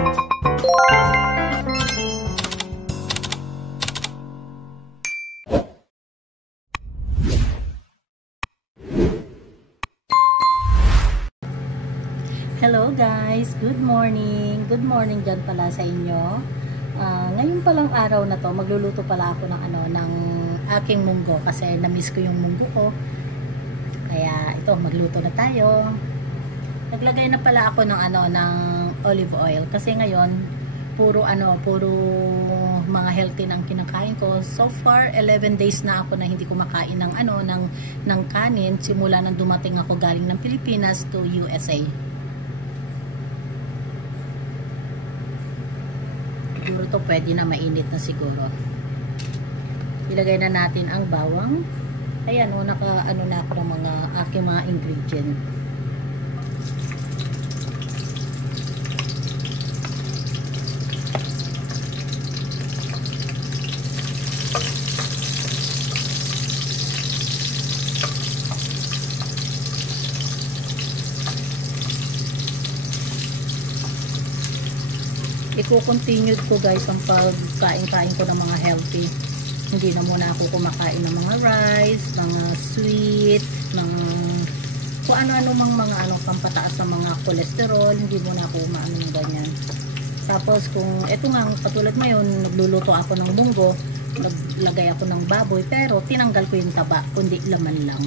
Hello guys, good morning. Good morning dyan pala sa inyo. Ngayon palang araw na to, magluluto pala ako ng aking munggo kasi na-miss ko yung munggo ko. Kaya ito, magluto na tayo. Naglagay na pala ako ng olive oil kasi ngayon puro mga healthy nang kinakain ko. So far 11 days na ako na hindi kumakain ng kanin simula nang dumating ako galing ng Pilipinas to USA. Siguro to pwede na, mainit na siguro. Ilagay na natin ang bawang. Ayan, na ako ng aking mga ingredient. I-continue ko guys ang pagkain ko ng mga healthy. Hindi na muna ako kumakain ng mga rice, mga sweet, kung ano-ano mga pampataas ng mga cholesterol. Hindi muna ako umaano ng ganyan. Tapos kung eto nga katulad ngayon, nagluluto ako ng munggo, naglagay ako ng baboy, pero tinanggal ko yung taba, kundi laman lang.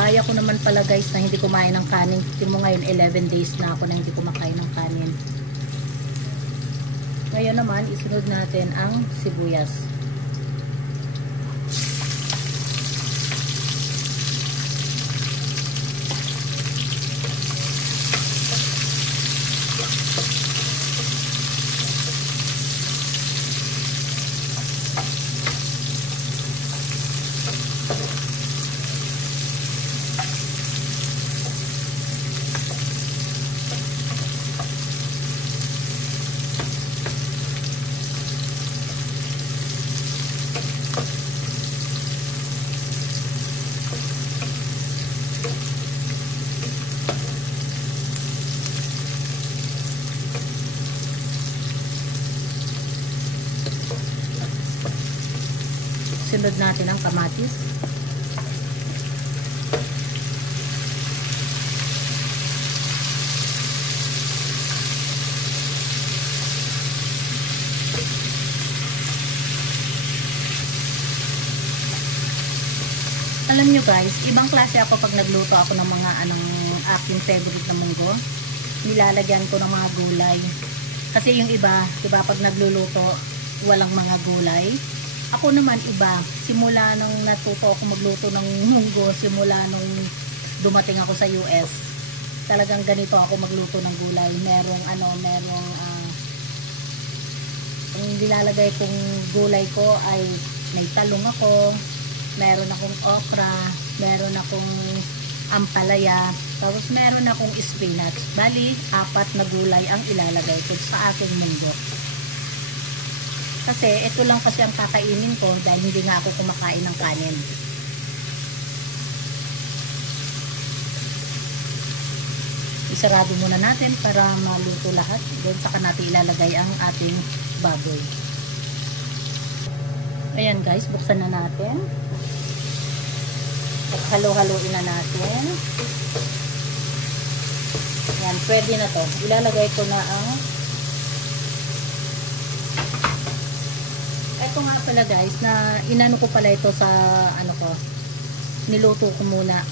Kaya ko naman pala guys na hindi kumain ng kanin. Tingnan mo ngayon 11 days na ako na hindi kumakain ng kanin. Ngayon naman isunod natin ang sibuyas. Sunod natin ang kamatis. Alam nyo guys, ibang klase ako pag nagluto ako ng mga aking favorite na munggo. Nilalagyan ko ng mga gulay. Kasi yung iba, diba pag nagluluto, walang mga gulay. Ako naman iba, simula nung natuto ako magluto ng munggo, simula nung dumating ako sa US, talagang ganito ako magluto ng gulay. Merong ang nilalagay kong gulay ko ay may talong ako, meron akong okra, meron akong ampalaya, tapos meron akong spinach. Bali, 4 na gulay ang ilalagay ko sa aking munggo. Kasi ito lang kasi ang kakainin ko dahil hindi nga ako kumakain ng kanin. Isarado muna natin para maluto lahat. Doon saka natin ilalagay ang ating baboy. Ayan guys, buksan na natin. At halo-haloin na natin. Ayan, pwede na to. Ilalagay ko na ang ito nga pala guys, na inano ko pala ito sa niluto ko muna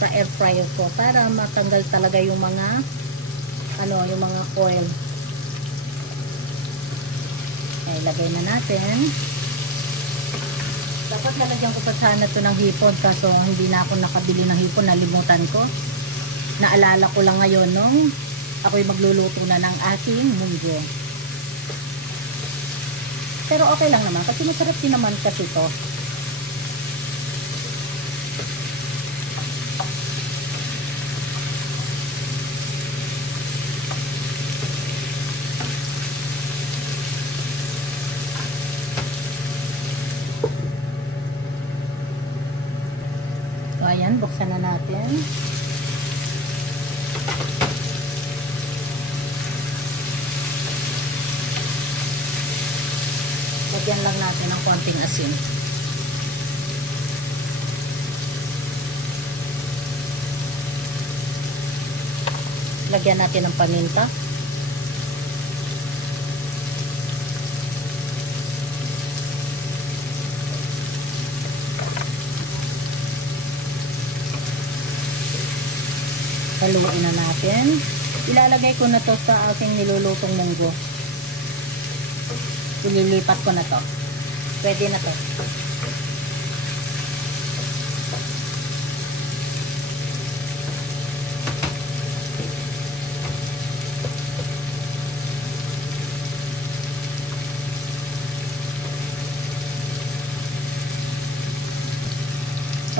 sa air fryer ko para matanggal talaga yung mga yung mga oil. Ay, lagay na natin. Dapat lalagyan ko pa sana ito ng hipon kaso hindi na ako nakabili ng hipon, nalimutan ko. Naalala ko lang ngayon nung ako'y magluluto na ng aking munggo. Pero okay lang naman kasi masarap din naman kasi ito. Ayan, buksan na natin. Lagyan lang natin ng konting asin. Lagyan natin ng paminta. Haluin na natin. Ilalagay ko na to sa aking nilulutong munggo. Ililipat ko na to. Pwede na to.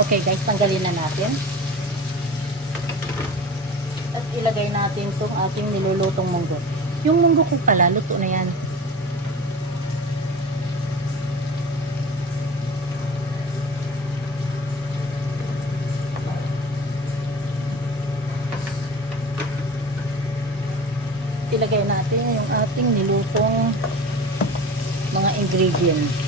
Okay guys, tanggalin na natin. At ilagay natin itong ating nilulutong munggo. Yung munggo ko pala, luto na yan. Ilagay natin yung ating nilutong mga ingredients.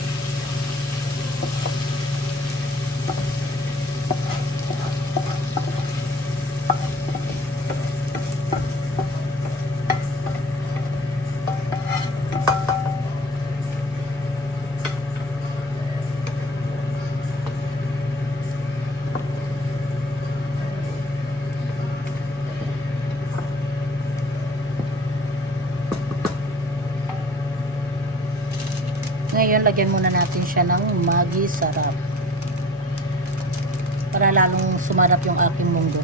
Ngayon, lagyan muna natin siya ng Maggi Sarap. Para lalong sumarap yung aking munggo.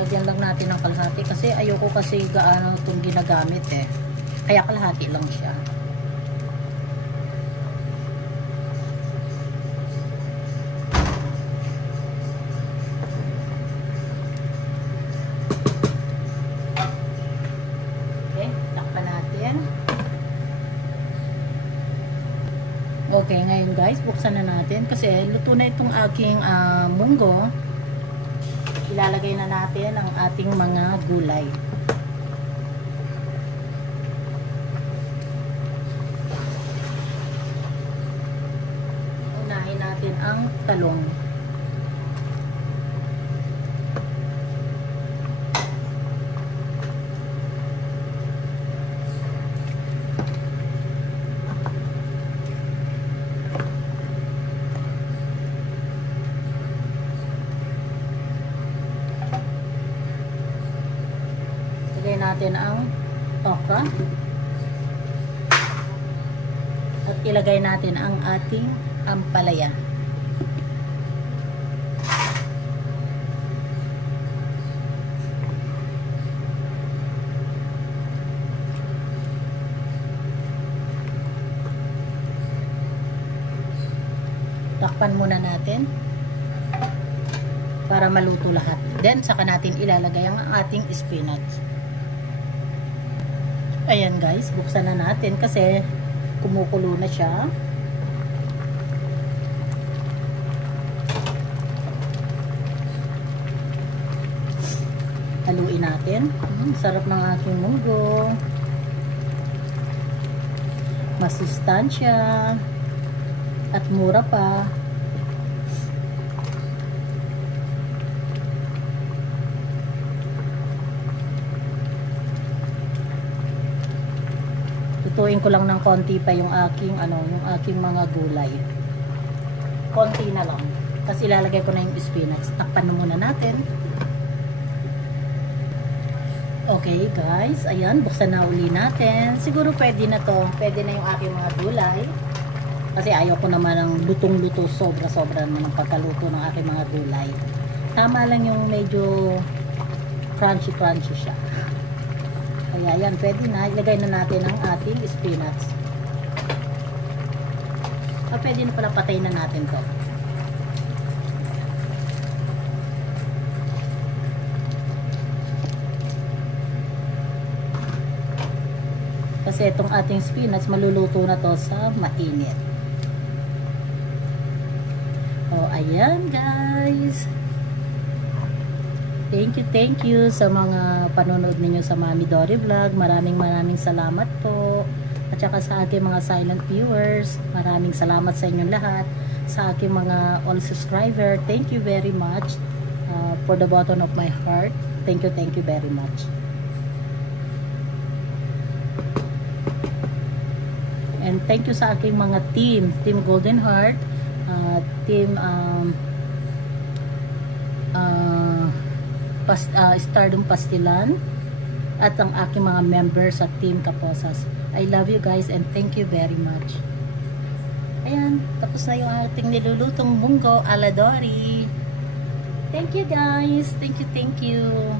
Lagyan lang natin ng kalahati kasi ayoko kasi gaano itong ginagamit eh. Kaya kalahati lang siya. Okay, ngayon guys, buksan na natin kasi luto na itong aking munggo. Ilalagay na natin ang ating mga gulay. Unahin natin ang talong. Ilagay natin ang okra. At ilagay natin ang ating ampalaya. Takpan muna natin para maluto lahat. Then, saka natin ilalagay ang ating spinach. Ayan guys, buksan na natin kasi kumukulo na siya. Haluin natin. Sarap ng aking munggo. Masustansya. At mura pa. Tutuin ko lang ng konti pa yung aking mga gulay. Konti na lang. Kasi ilalagay ko na yung spinach. Takpan na muna natin. Okay guys, ayan, buksan na uli natin. Siguro pwede na to. Pwede na yung aking mga gulay. Kasi ayaw ko naman ng lutong-luto, sobra-sobra naman ng pagkaluto ng aking mga gulay. Tama lang yung medyo crunchy-crunchy siya. Kaya yan, pwede na. Ilagay na natin ang ating spinach. Pwede na pala, patayin na natin to. Kasi itong ating spinach, maluluto na to sa mainit. O, ayan guys. Thank you sa mga panonood ninyo sa Mami Dory Vlog. Maraming salamat po. At saka sa aking mga silent viewers, maraming salamat sa inyong lahat. Sa aking mga all subscriber, thank you very much. For the bottom of my heart, thank you very much. And thank you sa aking mga team Golden Heart, team Stardom Pastilan, at ang aking mga members sa Team Kaposas. I love you guys and thank you very much. Ayan, tapos na yung ating nilulutong munggo ala Dory. Thank you guys. Thank you.